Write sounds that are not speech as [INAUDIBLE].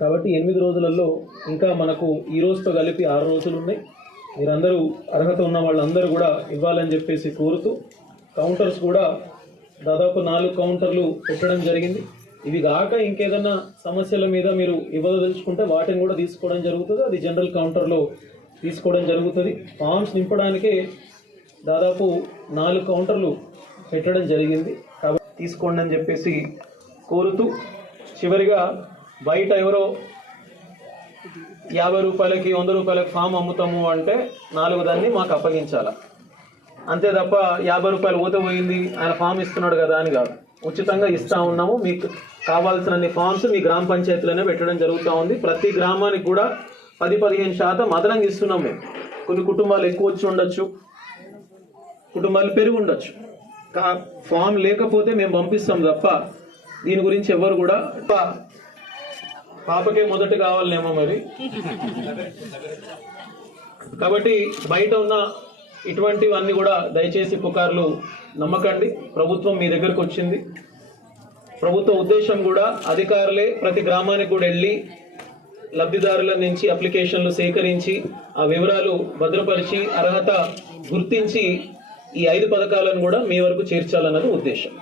కాబట్టి ఎనిమిది రోజులలో ఇంకా మనకు ఈ రోజుతో కలిపి ఆరు రోజులు ఉన్నాయి. మీరందరూ అర్హత ఉన్న వాళ్ళందరూ కూడా ఇవ్వాలని చెప్పేసి కోరుతూ కౌంటర్స్ కూడా దాదాపు నాలుగు కౌంటర్లు పెట్టడం జరిగింది. ఇవి కాక ఇంకేదన్నా సమస్యల మీద మీరు ఇవ్వదలుచుకుంటే వాటిని కూడా తీసుకోవడం జరుగుతుంది. అది జనరల్ కౌంటర్లో తీసుకోవడం జరుగుతుంది. ఫామ్స్ నింపడానికే దాదాపు నాలుగు కౌంటర్లు పెట్టడం జరిగింది. కాబట్టి తీసుకోండి అని చెప్పేసి కోరుతూ చివరిగా బయట ఎవరో యాభై రూపాయలకి వంద రూపాయలకి ఫామ్ అమ్ముతాము అంటే నాలుగు దాన్ని మాకు అప్పగించాలా? అంతే తప్ప యాభై రూపాయలు ఊత పోయింది ఆయన ఫామ్ ఇస్తున్నాడు కదా అని కాదు. ఉచితంగా ఇస్తా ఉన్నాము. మీకు కావాల్సినన్ని ఫామ్స్ మీ గ్రామ పంచాయతీలోనే పెట్టడం జరుగుతూ ఉంది. ప్రతి గ్రామానికి కూడా పది పదిహేను శాతం అదనంగా ఇస్తున్నాం మేము. కొన్ని కుటుంబాలు ఎక్కువ వచ్చి ఉండొచ్చు. కుటుంబాలు పెరిగి ఉండొచ్చు. కా ఫామ్ లేకపోతే మేము పంపిస్తాం తప్ప దీని గురించి ఎవరు కూడా పాపకే మొదట కావాలనేమో మరి. [LAUGHS] కాబట్టి బయట ఉన్న ఇటువంటివన్నీ కూడా దయచేసి పుకార్లు నమ్మకండి. ప్రభుత్వం మీ దగ్గరకు వచ్చింది. ప్రభుత్వ ఉద్దేశం కూడా అధికారులే ప్రతి గ్రామానికి కూడా వెళ్ళి లబ్ధిదారుల నుంచి అప్లికేషన్లు సేకరించి ఆ వివరాలు భద్రపరిచి అర్హత గుర్తించి ఈ ఐదు పథకాలను కూడా మీ వరకు చేర్చాలన్నది ఉద్దేశం.